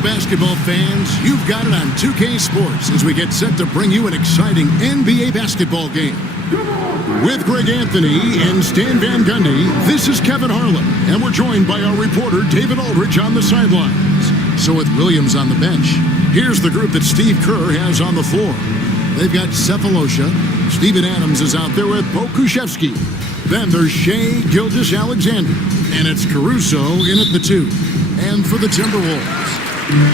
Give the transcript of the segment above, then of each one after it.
Well, basketball fans, you've got it on 2K Sports as we get set to bring you an exciting NBA basketball game. With Greg Anthony and Stan Van Gundy, this is Kevin Harlan, and we're joined by our reporter David Aldridge on the sidelines. So with Williams on the bench, here's the group that Steve Kerr has on the floor. They've got Cephalosha, Steven Adams is out there with Pokuševski. Then there's Shai Gilgeous-Alexander, and it's Caruso in at the 2. And for the Timberwolves,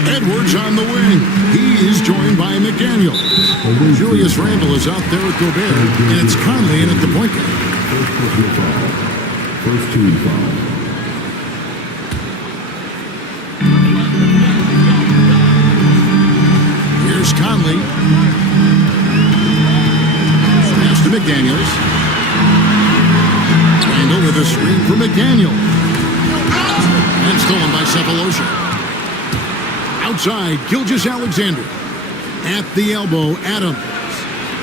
Edwards on the wing. He is joined by McDaniels. Julius Randle is out there with Gobert, and it's Conley in at the point guard. First team foul. Here's Conley. Pass to McDaniels. Randle with a screen for McDaniels. And stolen by Cephalosha. Outside, Gilgeous-Alexander. At the elbow, Adams.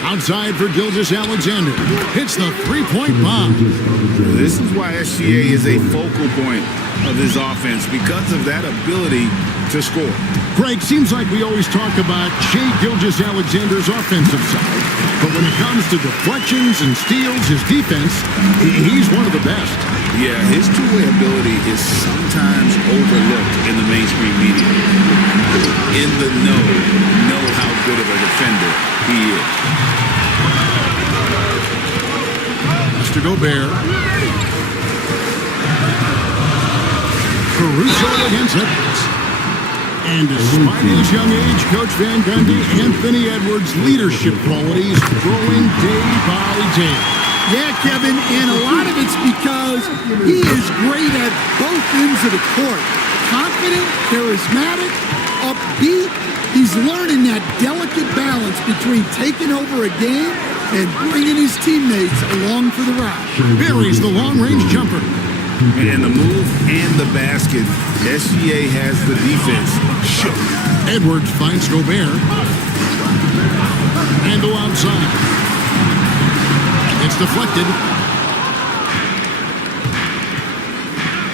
Outside for Gilgeous-Alexander. Hits the three-point bomb. This is why SGA is a focal point of his offense, because of that ability to score. Greg, seems like we always talk about Shai Gilgeous-Alexander's offensive side, but when it comes to deflections and steals, his defense, he's one of the best. Yeah, his two-way ability is sometimes overlooked in the mainstream media. In the know how good of a defender he is. Mr. Gobert. Caruso against Edwards. And despite his young age, Coach Van Gundy, Anthony Edwards' leadership qualities growing day by day. Yeah, Kevin, and a lot of it's because he is great at both ends of the court. Confident, charismatic, upbeat. He's learning that delicate balance between taking over a game and bringing his teammates along for the ride. Buries the long-range jumper. And the move and the basket, SGA has the defense shook. Edwards finds Gobert. Handle outside. It's deflected.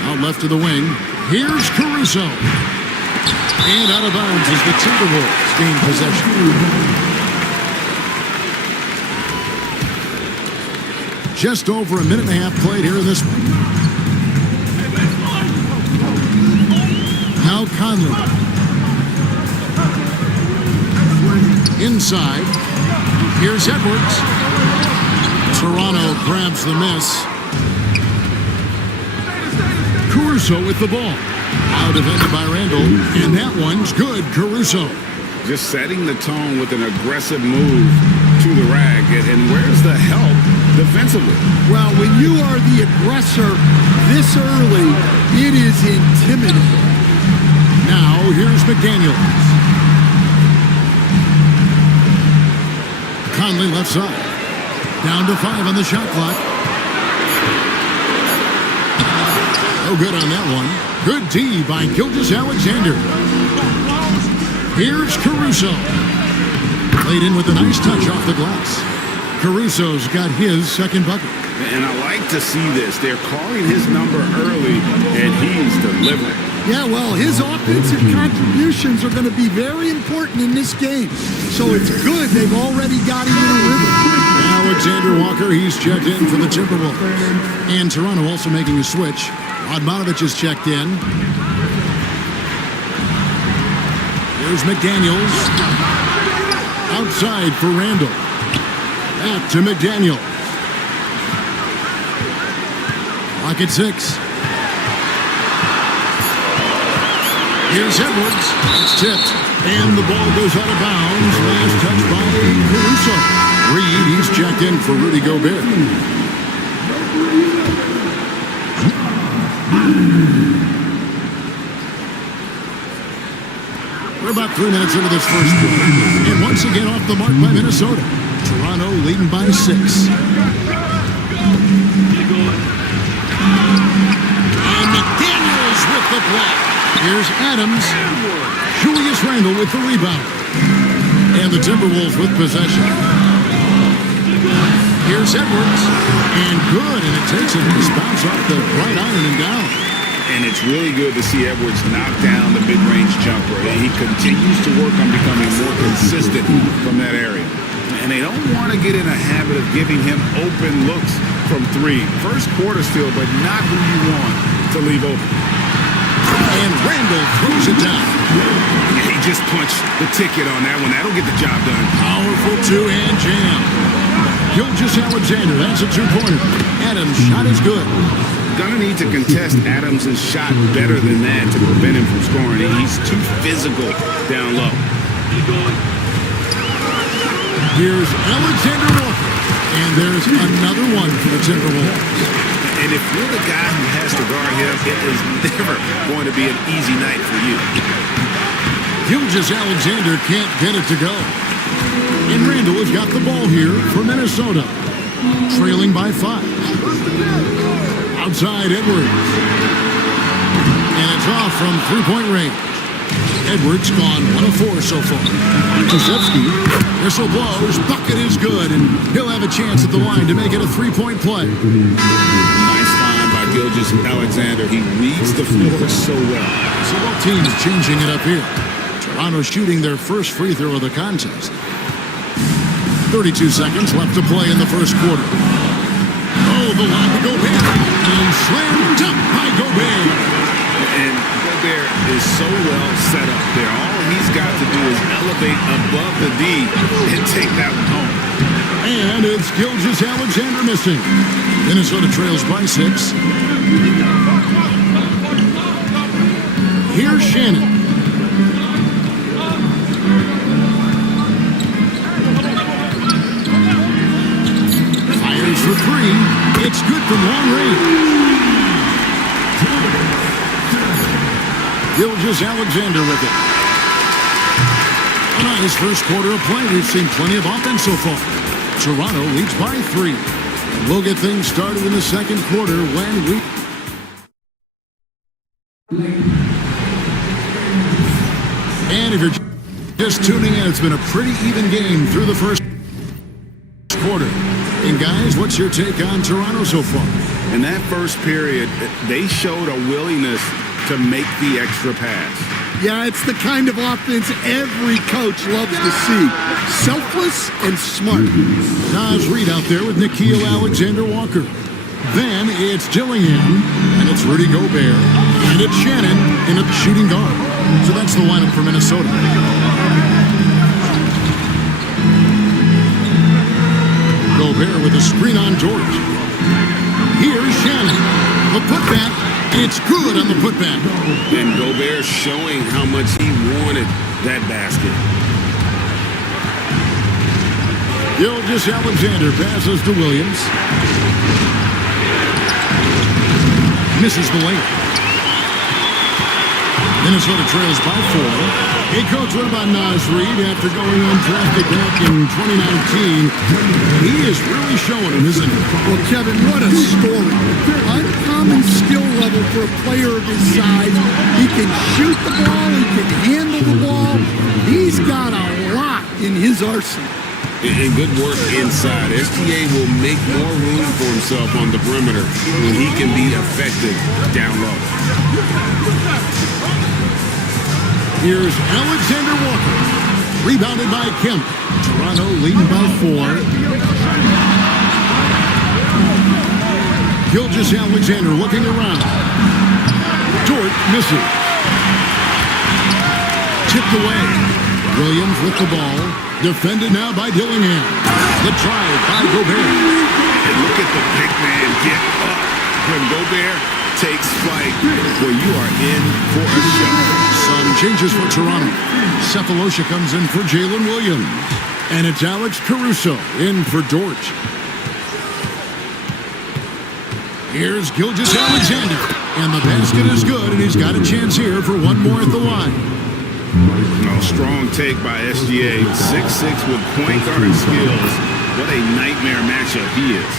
Out left to the wing. Here's Caruso. And out of bounds as the Timberwolves gain possession. Just over a minute and a half played here in this one. Now Conley. Inside. Here's Edwards. Toronto grabs the miss. Caruso with the ball. Now defended by Randle, and that one's good. Caruso. Just setting the tone with an aggressive move to the rack. And where's the help defensively? Well, when you are the aggressor this early, it is intimidating. Now, here's McDaniels. Conley left side. Down to 5 on the shot clock. No good on that one. Good D by Gilgeous-Alexander. Here's Caruso. Played in with a nice touch off the glass. Caruso's got his second bucket. And I like to see this. They're calling his number early, and he's delivering. Yeah, well, his offensive contributions are going to be very important in this game. So it's good they've already got him in a rhythm. Alexander Walker, he's checked in for the Timberwolves. And Toronto also making a switch. Odmanovic is checked in. Here's McDaniels. Outside for Randle. Back to McDaniels. Clock at 6. Here's Edwards. It's tipped. And the ball goes out of bounds. Last touch by Caruso. Reed, he's checked in for Rudy Gobert. We're about 3 minutes into this first quarter. And once again off the mark by Minnesota. Toronto leading by 6. And McDaniels with the block. Here's Adams. Julius Randle with the rebound. And the Timberwolves with possession. Here's Edwards. And good. And it takes him to bounce off the right iron and down. And it's really good to see Edwards knock down the mid-range jumper. He continues to work on becoming more consistent from that area. And they don't want to get in a habit of giving him open looks from three. First quarter still, but not who you want to leave open. And Randall throws it down. He just punched the ticket on that one. That'll get the job done. Powerful two-hand jam. Gilgeous-Alexander, that's a two-pointer. Adams' shot is good. Gonna need to contest Adams' shot better than that to prevent him from scoring. He's too physical down low. Here's Alexander Walker. And there's another one for the Timberwolves. And if you're the guy who has to guard him, it is never going to be an easy night for you. Gilgeous-Alexander can't get it to go. And Randall has got the ball here for Minnesota. Trailing by 5. Outside Edwards. And it's off from three-point range. Edwards gone 1 of 4 so far. Krzyzewski, whistle blows, bucket is good, and he'll have a chance at the line to make it a three-point play. Nice find by Gilgeous-Alexander. He reads the floor so well. So both teams changing it up here. Toronto shooting their first free throw of the contest. 32 seconds left to play in the first quarter. Oh, the line to Gobert. And slammed up by Gobert. And Gobert is so well set up there. All he's got to do is elevate above the D and take that one home. And it's Gilgeous-Alexander missing. Minnesota trails by 6. Here's Shannon. Fires for 3. It's good from long range. Gilgeous-Alexander with it. On his first quarter of play, we've seen plenty of offense so far. Toronto leads by 3. And we'll get things started in the second quarter when we... And if you're just tuning in, it's been a pretty even game through the first quarter. And guys, what's your take on Toronto so far? In that first period, they showed a willingness to make the extra pass. Yeah, it's the kind of offense every coach loves to see. Selfless and smart. Naz Reid out there with Nickeil Alexander-Walker. Then it's Dillingham, and it's Rudy Gobert, and it's Shannon in a shooting guard. So that's the lineup for Minnesota. Gobert with a screen on George. Here's Shannon. The putback. It's good on the putback. And Gobert showing how much he wanted that basket. Gilgeous-Alexander passes to Williams. Misses the layup. Minnesota trails by 4. Hey, Coach, what about Naz Reid after going undrafted back in 2019? He is really showing him, isn't he? Well, Kevin, what a story. Uncommon skill level for a player of his size. He can shoot the ball. He can handle the ball. He's got a lot in his arsenal. And good work inside. SGA will make more room for himself on the perimeter when he can be effective down low. Here's Alexander Walker. Rebounded by Kemp. Toronto leading by 4. Gilgeous-Alexander looking around. Dort misses. Tipped away. Williams with the ball. Defended now by Dillingham. The drive by Gobert. And look at the big man get up when Gobert takes flight. Well, you are in for a show. Some changes for Toronto. Cephalosha comes in for Jalen Williams. And it's Alex Caruso in for Dort. Here's Gilgeous-Alexander. And the basket is good, and he's got a chance here for one more at the line. Oh, strong take by SGA. 6'6" with point guard skills. What a nightmare matchup he is.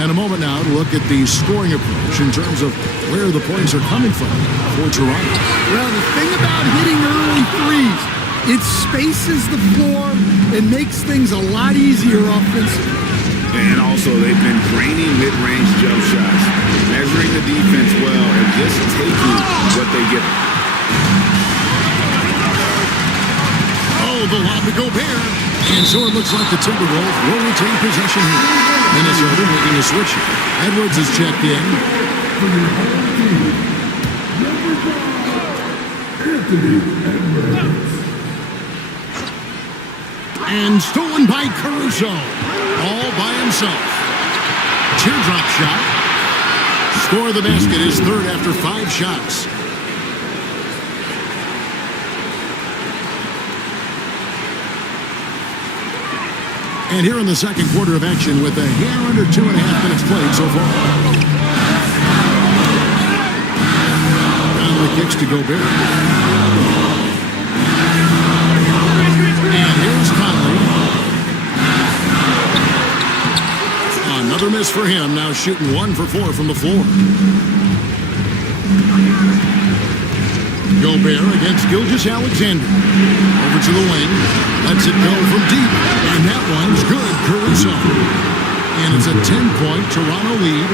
And a moment now to look at the scoring approach in terms of where the points are coming from for Toronto. Well, the thing about hitting early threes, it spaces the floor and makes things a lot easier offensively. And also, they've been draining mid-range jump shots, measuring the defense well, and just taking what they give him. Oh, the lob to Gobert. And so it looks like the Timberwolves will retain possession here. Minnesota making a switch. Edwards is checked in. And stolen by Caruso. All by himself. Teardrop shot. Score of the basket is third after 5 shots. And here in the second quarter of action with a hair under 2.5 minutes played so far. Conley kicks to Gobert. And here's Conley. Another miss for him, now shooting 1 for 4 from the floor. Gobert against Gilgeous-Alexander. Over to the wing. Lets it go from deep. And that one's good. Caruso. And it's a 10-point Toronto lead.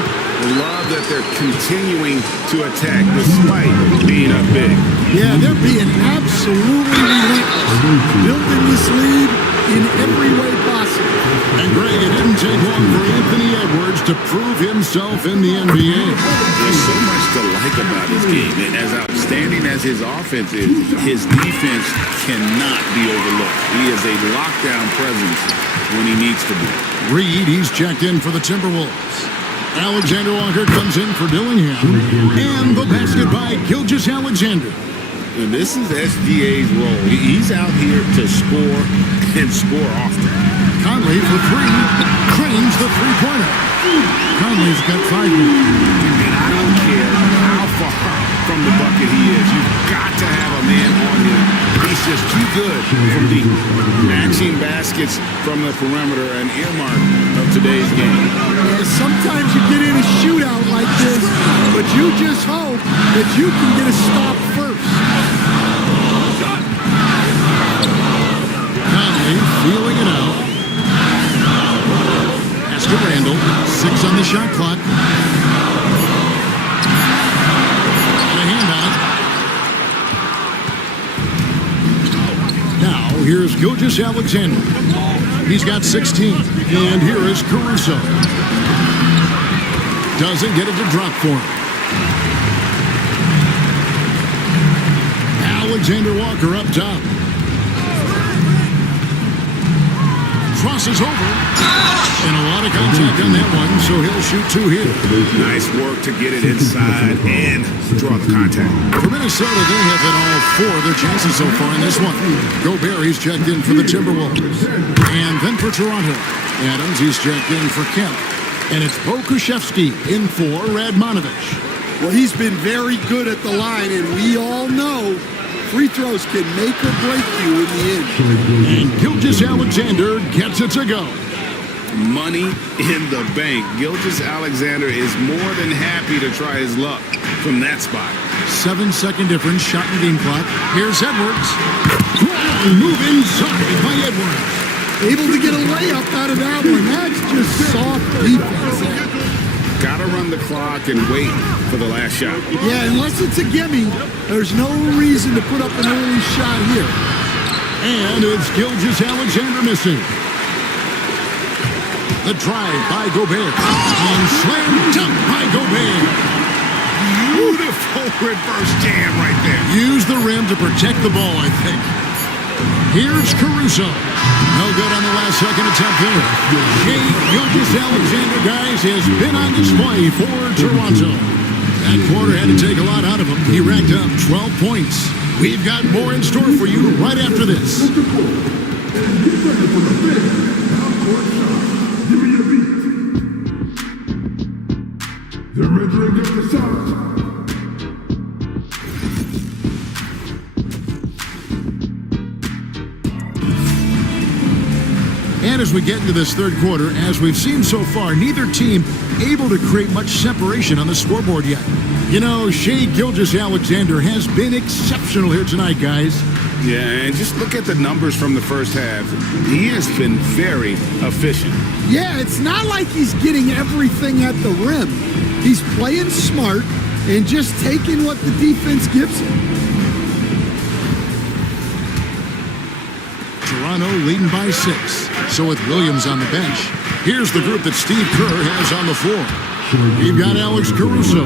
Love that they're continuing to attack despite being up big. Yeah, they're being absolutely relentless. Building this lead in every way possible. And Greg, it didn't take long for Anthony Edwards to prove himself in the NBA. There's so much to like about his game. And as outstanding as his offense is, his defense cannot be overlooked. He is a lockdown presence when he needs to be. Reed, he's checked in for the Timberwolves. Alexander Walker comes in for Dillingham. And the basket by Gilgeous-Alexander. And this is SGA's role. He's out here to score and score often. Conley for 3. Cranes the three-pointer. Conley's got 5 minutes. And I don't care how far from the bucket he is. You've got to have a man on him. He's just too good from deep. Matching baskets from the perimeter, an earmark of today's game. Yeah, sometimes you get in a shootout like this, but you just hope that you can get a stop first. Conley feeling it out. Pass to Randall. 6 on the shot clock. And a hand on it. Now, here's Gilgeous-Alexander. He's got 16. And here is Caruso. Doesn't get it to drop for him. Alexander Walker up top. Crosses over. And a lot of contact on that one, so he'll shoot 2 here. Nice work to get it inside and draw the contact. For Minnesota, they have hit all 4 of their chances so far in this one. Gobert, he's checked in for the Timberwolves. And then for Toronto. Adams, he's checked in for Kemp. And it's Pokusevski in for Radmanovich. Well, he's been very good at the line, and we all know free throws can make or break you in the end. And Gilgeous-Alexander gets it to go. Money in the bank. Gilgeous-Alexander is more than happy to try his luck from that spot. 7-second difference, shot and game clock. Here's Edwards. Move inside by Edwards. Able to get a layup out of that one. That's just soft defense. Gotta run the clock and wait for the last shot. Yeah, unless it's a gimme, there's no reason to put up an early shot here. And it's Gilgeous-Alexander missing. The drive by Gobert. And slam dunk by Gobert. Beautiful reverse jam right there. Use the rim to protect the ball, I think. Here's Caruso. No good on the last second attempt there. Shai Gilgeous-Alexander, guys, has been on display for Toronto. That quarter had to take a lot out of him. He racked up 12 points. We've got more in store for you right after this. The mid-range of the Suns. And as we get into this third quarter, as we've seen so far, neither team able to create much separation on the scoreboard yet. You know, Shai Gilgeous-Alexander has been exceptional here tonight, guys. Yeah, and just look at the numbers from the first half. He has been very efficient. Yeah, it's not like he's getting everything at the rim. He's playing smart, and just taking what the defense gives him. Toronto leading by 6. So with Williams on the bench, here's the group that Steve Kerr has on the floor. You've got Alex Caruso.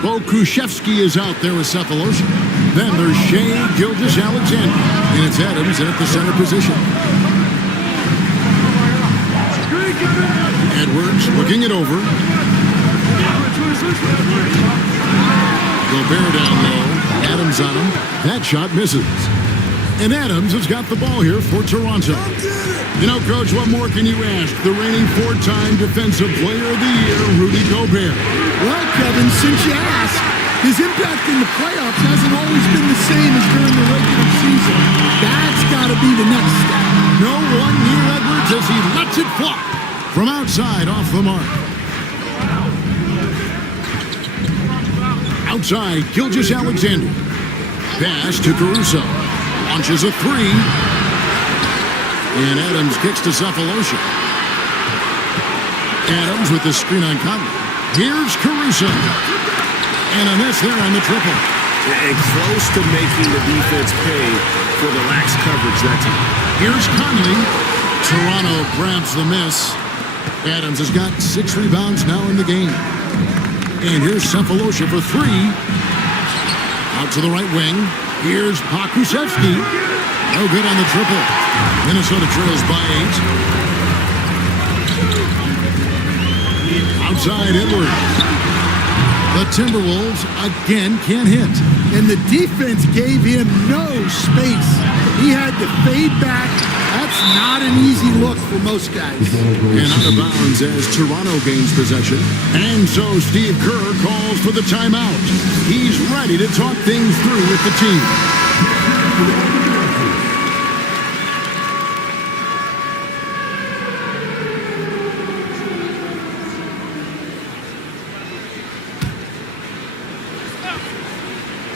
Bo Krzyzewski is out there with Cephalosha. Then there's Shea Gilgeous-Alexander. And it's Adams at the center position. Edwards looking it over. Gobert down low. Adams on him. That shot misses. And Adams has got the ball here for Toronto. You know, Coach, what more can you ask? The reigning 4-time Defensive Player of the Year, Rudy Gobert. Well, Kevin, since you asked, his impact in the playoffs hasn't always been the same as during the regular season. That's got to be the next step. No one near Edwards as he lets it fly from outside off the mark. Outside, Gilgeous-Alexander. Pass to Caruso. Launches a 3. And Adams kicks to Cephalosha. Adams with the screen on Conley. Here's Caruso. And a miss there on the triple. And close to making the defense pay for the lax coverage that time. Here's Conley. Toronto grabs the miss. Adams has got 6 rebounds now in the game. And here's Cephalosha for 3. Out to the right wing. Here's Pokusevski. No good on the triple. Minnesota trails by 8. Outside Edwards. The Timberwolves again can't hit. And the defense gave him no space. He had to fade back. That's not an easy look for most guys. And out of bounds as Toronto gains possession. And so Steve Kerr calls for the timeout. He's ready to talk things through with the team.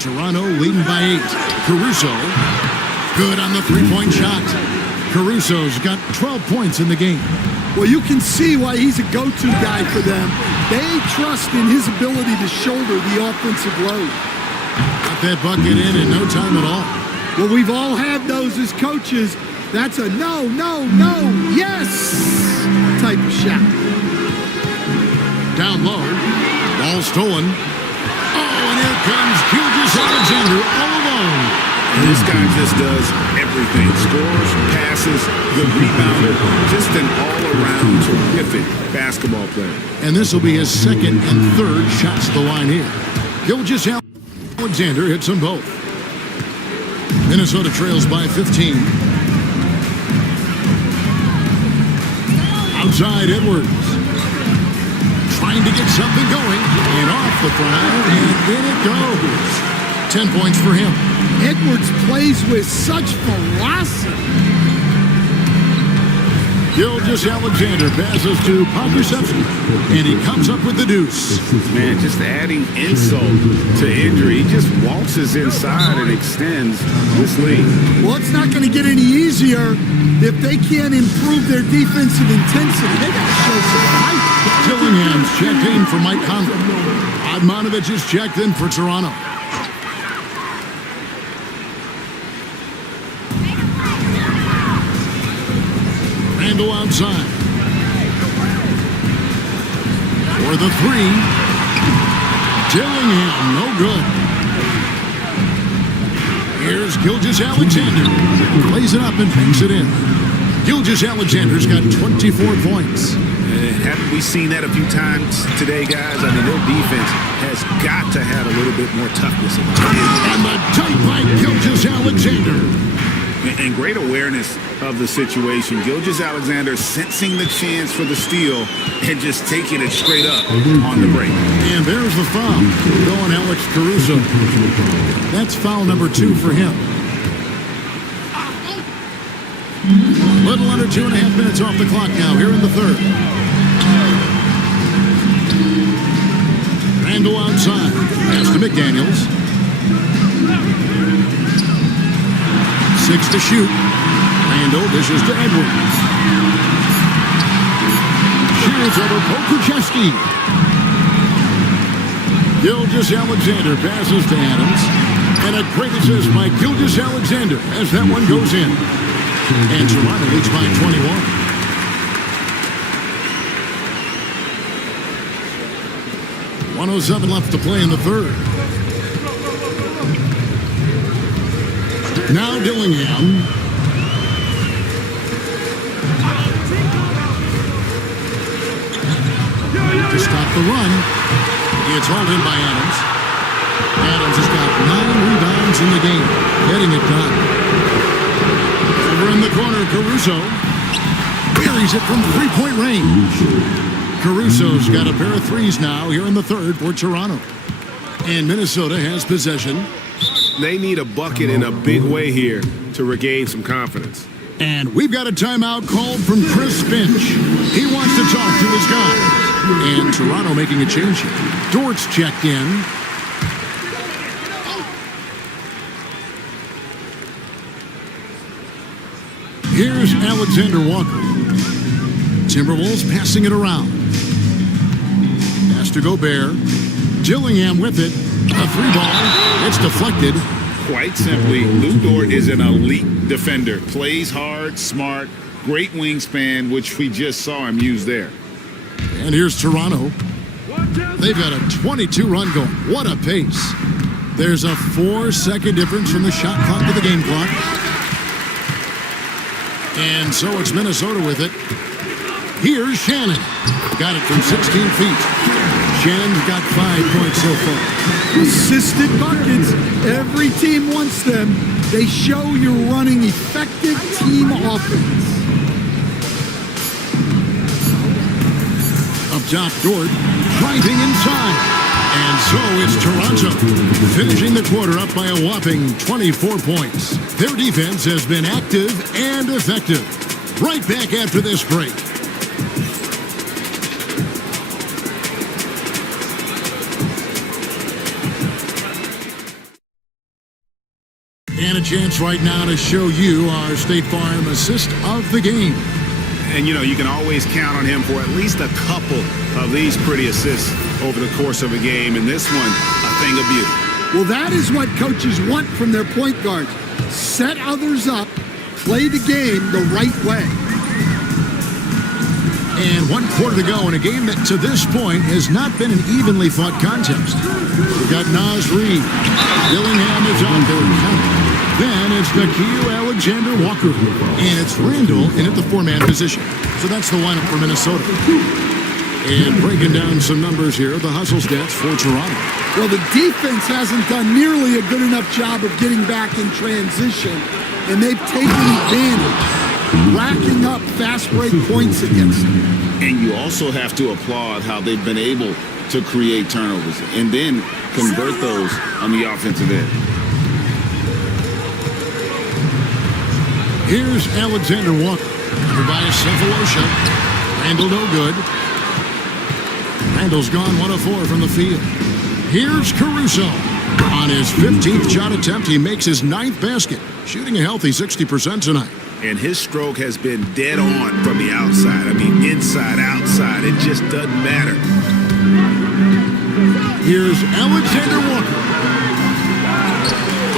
Toronto leading by 8. Caruso, good on the three-point shot. Caruso's got 12 points in the game. Well, you can see why he's a go-to guy for them. They trust in his ability to shoulder the offensive load. Got that bucket in no time at all. Well, we've all had those as coaches. That's a no, yes type of shot. Down low, ball stolen. Oh, and here comes Gilgeous-Alexander all alone. And this guy just does everything. Scores, passes, good rebounder. Just an all-around terrific basketball player. And this will be his second and third shots to the line here. Gilgeous-Alexander hits them both. Minnesota trails by 15. Outside Edwards. Trying to get something going. And off the front. And in it goes. 10 points for him. Edwards plays with such velocity. Gilgeous-Alexander passes to Pokusevski, and he comes up with the deuce. Man, just adding insult to injury. He just waltzes inside and extends this lead. Well, it's not going to get any easier if they can't improve their defensive intensity. They got to show some height. Dillingham's checked in for Mike Conley. Admonovich is checked in for Toronto. Randall outside. For the 3. Dillingham, no good. Here's Gilgeous-Alexander. Plays it up and banks it in. Gilgeous-Alexander's got 24 points. Haven't we seen that a few times today, guys? I mean, their defense has got to have a little bit more toughness about it. And the dunk by Gilgeous-Alexander. And great awareness of the situation. Gilgeous-Alexander sensing the chance for the steal and just taking it straight up on the break. And there's the foul. Going Alex Caruso. That's foul number 2 for him. Little under 2.5 minutes off the clock now here in the third. Randall outside. Pass to McDaniels. 6 to shoot. Randall dishes to Edwards. Shoots over Pokusevski. Gilgeous-Alexander passes to Adams. And a great assist by Gilgeous-Alexander as that one goes in. And Toronto leads by 21. 1:07 left to play in the third. Now Dillingham. To stop the run. It's hauled in by Adams. Adams has got 9 rebounds in the game. Getting it done. Over in the corner, Caruso. Buries it from three-point range. Caruso's got a pair of threes now here in the third for Toronto. And Minnesota has possession. They need a bucket in a big way here to regain some confidence. And we've got a timeout called from Chris Finch. He wants to talk to his guys. And Toronto making a change here. Dort's checked in. Here's Alexander Walker. Timberwolves passing it around. Pass to Gobert. Dillingham with it. A three ball. It's deflected. Quite simply, Lou Dort is an elite defender. Plays hard, smart, great wingspan, which we just saw him use there. And here's Toronto. They've got a 22-run going. What a pace. There's a 4-second difference from the shot clock to the game clock. And so it's Minnesota with it. Here's Shannon. Got it from 16 feet. Shannon's got 5 points so far. Assisted buckets. Every team wants them. They show you're running effective team offense. Up top, Dort driving inside. And so it's Toronto finishing the quarter up by a whopping 24 points. Their defense has been active and effective. Right back after this break. And a chance right now to show you our State Farm assist of the game. And, you know, you can always count on him for at least a couple of these pretty assists over the course of a game. And this one, a thing of beauty. Well, that is what coaches want from their point guards. Set others up, play the game the right way. And 1 quarter to go in a game that to this point has not been an evenly fought contest. We've got Naz Reid. Dillingham is out there. Then it's Nickeil Alexander-Walker. And it's Randall in at the 4-man position. So that's the lineup for Minnesota. And breaking down some numbers here, the hustle stats for Toronto. Well, the defense hasn't done nearly a good enough job of getting back in transition, and they've taken advantage, racking up fast break points against them. And you also have to applaud how they've been able to create turnovers and then convert those on the offensive end. Here's Alexander Walker. Under by Cephalosha. Randall no good. Randall's gone 1 of 4 from the field. Here's Caruso. On his 15th shot attempt, he makes his 9th basket. Shooting a healthy 60% tonight. And his stroke has been dead on from the outside. I mean, inside, outside. It just doesn't matter. Here's Alexander Walker.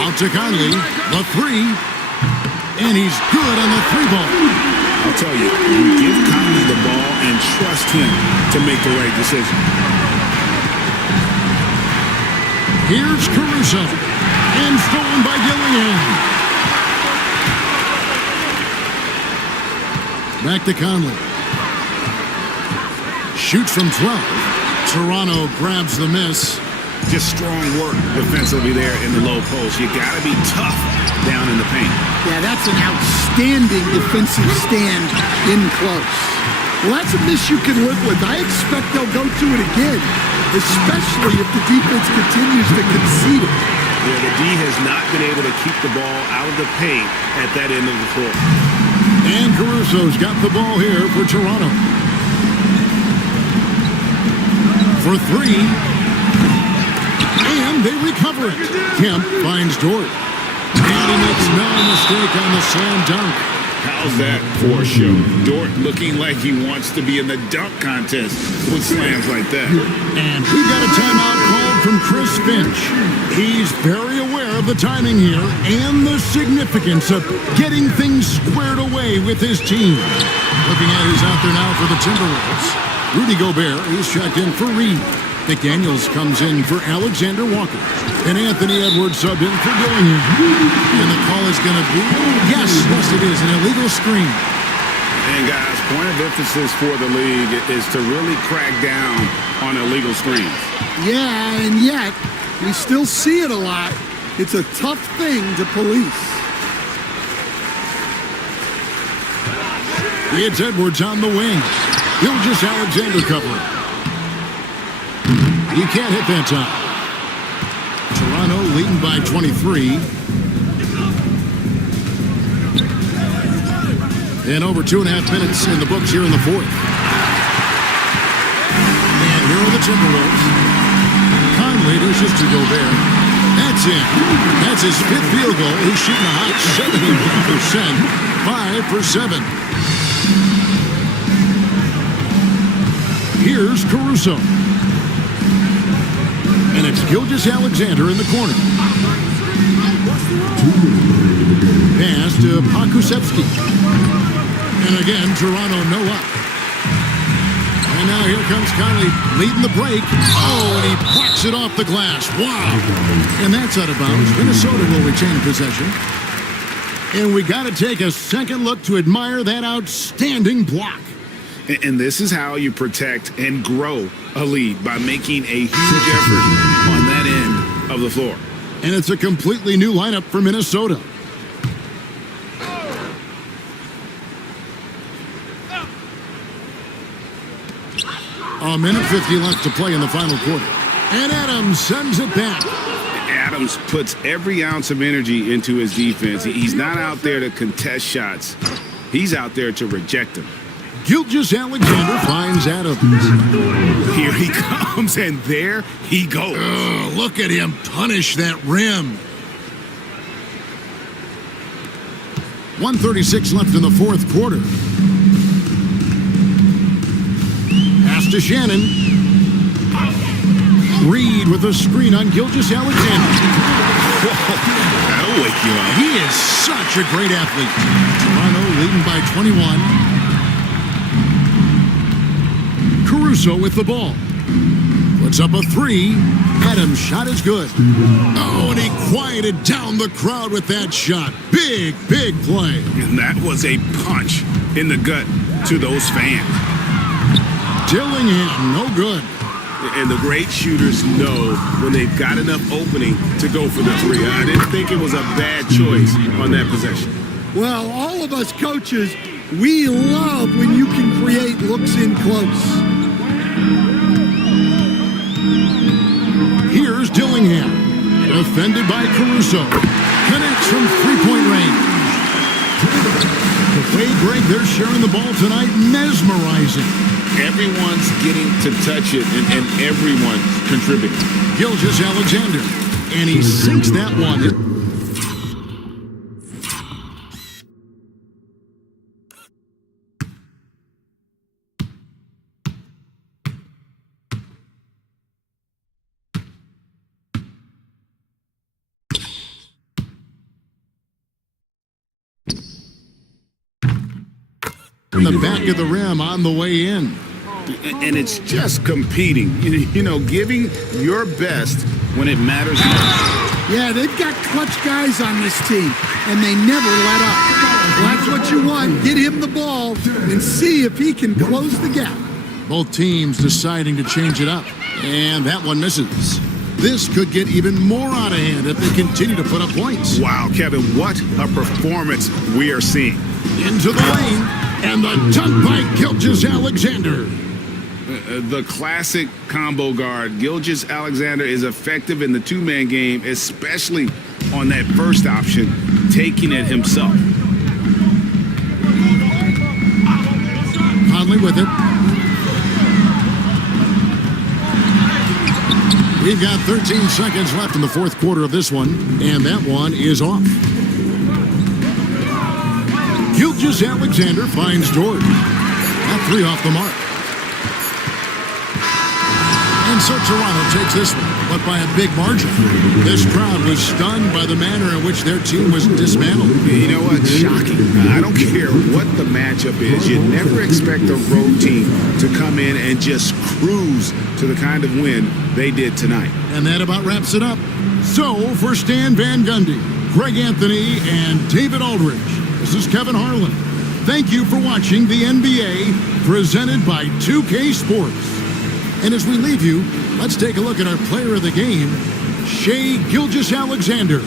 Out to Conley. The 3. And he's good on the 3 ball. I'll tell you, you give Conley the ball and trust him to make the right decision. Here's Caruso. And stolen by Dillingham. Back to Conley. Shoots from 12. Toronto grabs the miss. Just strong work defensively there in the low post. You got to be tough down in the paint. Yeah, that's an outstanding defensive stand in close. Well, that's a miss you can live with. I expect they'll go to it again, especially if the defense continues to concede it. Yeah, the D has not been able to keep the ball out of the paint at that end of the floor. And Caruso's got the ball here for Toronto. For 3. And they recover it. Kemp finds Dort. And he makes no mistake on the slam dunk. How's that for a show? Dort looking like he wants to be in the dunk contest with slams like that. And we've got a timeout called from Chris Finch. He's very aware of the timing here and the significance of getting things squared away with his team. Looking at who's out there now for the Timberwolves. Rudy Gobert, he's checked in for Reed. McDaniels comes in for Alexander Walker. And Anthony Edwards subbed in for Dillingham. And the call is going to be, yes, it is, an illegal screen. And guys, point of emphasis for the league is to really crack down on illegal screens. Yeah, and yet, we still see it a lot. It's a tough thing to police. It's Edwards on the wing. Alexander covering. You can't hit that time. Toronto leading by 23. And over 2.5 minutes in the books here in the fourth. And here are the Timberwolves. Conley dishes to Gobert. That's it. That's his fifth field goal. He's shooting a hot 71%. 5 for 7. Here's Caruso. And it's Alexander in the corner. Pass to Pokusevski. And again, Toronto no up. And now here comes Conley leading the break. Oh, and he blocks it off the glass. Wow. And that's out of bounds. Minnesota will retain possession. And we got to take a second look to admire that outstanding block. And this is how you protect and grow a lead, by making a huge effort on that end of the floor. And it's a completely new lineup for Minnesota. A minute 50 left to play in the final quarter. And Adams sends it back. Adams puts every ounce of energy into his defense. He's not out there to contest shots. He's out there to reject them. Alexander finds Adams. Here he comes, and there he goes. Look at him punish that rim. 1:36 left in the fourth quarter. Pass to Shannon. Reed with a screen on Alexander. That'll wake you up. He is such a great athlete. Toronto leading by 21. Caruso with the ball. Puts up a three. Adams' shot is good. Oh, and he quieted down the crowd with that shot. Big play. And that was a punch in the gut to those fans. Dillingham, no good. And the great shooters know when they've got enough opening to go for the three. I didn't think it was a bad choice on that possession. Well, all of us coaches, we love when you can create looks in close. Here's Dillingham. Defended by Caruso. Connects from three-point range. The way, Greg, they're sharing the ball tonight, mesmerizing. Everyone's getting to touch it, and everyone's contributing. Alexander. And he sinks that one. In the back of the rim on the way in. And it's just competing, you know, giving your best when it matters most. Yeah, they've got clutch guys on this team, and they never let up. Well, that's what you want. Get him the ball and see if he can close the gap. Both teams deciding to change it up. And that one misses. This could get even more out of hand if they continue to put up points. Wow, Kevin, what a performance we are seeing. Into the lane. And the dunk by Alexander. The classic combo guard. Alexander is effective in the two-man game, especially on that first option, taking it himself. Conley with it. We've got 13 seconds left in the fourth quarter of this one, and that one is off. Alexander finds George. That three off the mark. And so Toronto takes this one, but by a big margin. This crowd was stunned by the manner in which their team was dismantled. You know what? Shocking. I don't care what the matchup is. You never expect a road team to come in and just cruise to the kind of win they did tonight. And that about wraps it up. So, for Stan Van Gundy, Greg Anthony, and David Aldridge, this is Kevin Harlan. Thank you for watching the NBA presented by 2K Sports. And as we leave you, let's take a look at our player of the game, Shai Gilgeous-Alexander.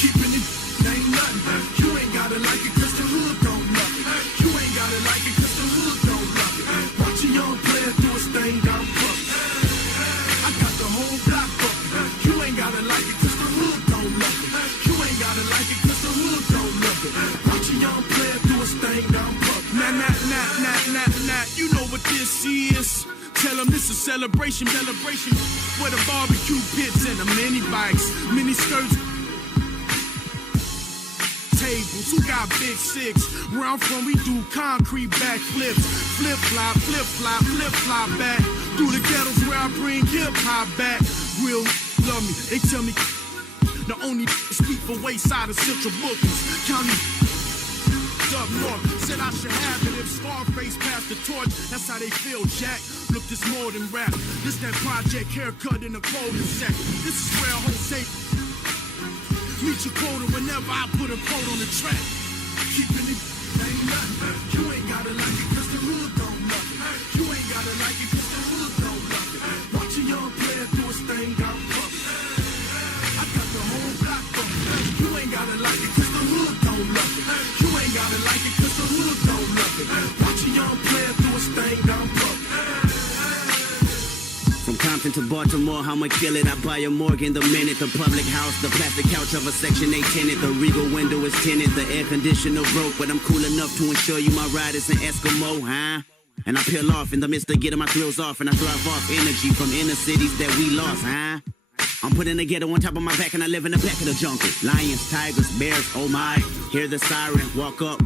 Keeping it ain't nothing. You ain't gotta like it 'cause the hood don't love it. You ain't gotta like it 'cause the hood don't love it. Watch a young player do his thing down front. I got the whole block bucket. You ain't gotta like it 'cause the hood don't love it. You ain't gotta like it 'cause the hood don't love it. Watch a young player do his thing down front. Nah. You know what this is. Tell them this is celebration. Where the barbecue pits and the mini bikes, mini skirts. Tables, who got big six? Where I'm from, we do concrete backflips. Flip flop back. Through the ghettos where I bring hip hop back. Real love me, they tell me the only speak for wayside of Central Bookings. County up north, said I should have it if Scarface passed the torch. That's how they feel, Jack. Look, this more than rap. This that project haircut in a cul-de-sac. This is where Jose meet your quota whenever I put a quote on the track. Keeping it ain't nothing. You ain't gotta like it 'cause the hood don't love it. You ain't gotta like it 'cause the hood don't love it. Watch a young player do his thing down front. I got the whole block bucket. You ain't gotta like it 'cause the hood don't love it. You ain't gotta like it 'cause the hood don't love it. Watch a young player do his thing down front. From Compton to Baltimore, I'ma kill it. I buy a Morgan the minute. The public house, the plastic couch of a Section 8 tenant. The Regal window is tinted. The air conditioner broke, but I'm cool enough to ensure you my ride is an Eskimo, huh? And I peel off in the midst of getting my thrills off, and I thrive off energy from inner cities that we lost, huh? I'm putting the ghetto on top of my back, and I live in the back of the jungle. Lions, tigers, bears, oh my. Hear the siren, walk up.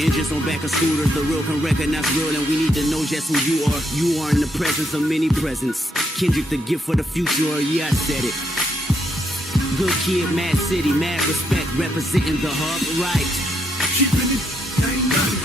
Engines on back of scooters, the real can recognize real, and we need to know just who you are. You are in the presence of many presents. Kendrick, the gift for the future, yeah, I said it. Good kid, mad city, mad respect, representing the hub, right. Keeping it ain't nothing.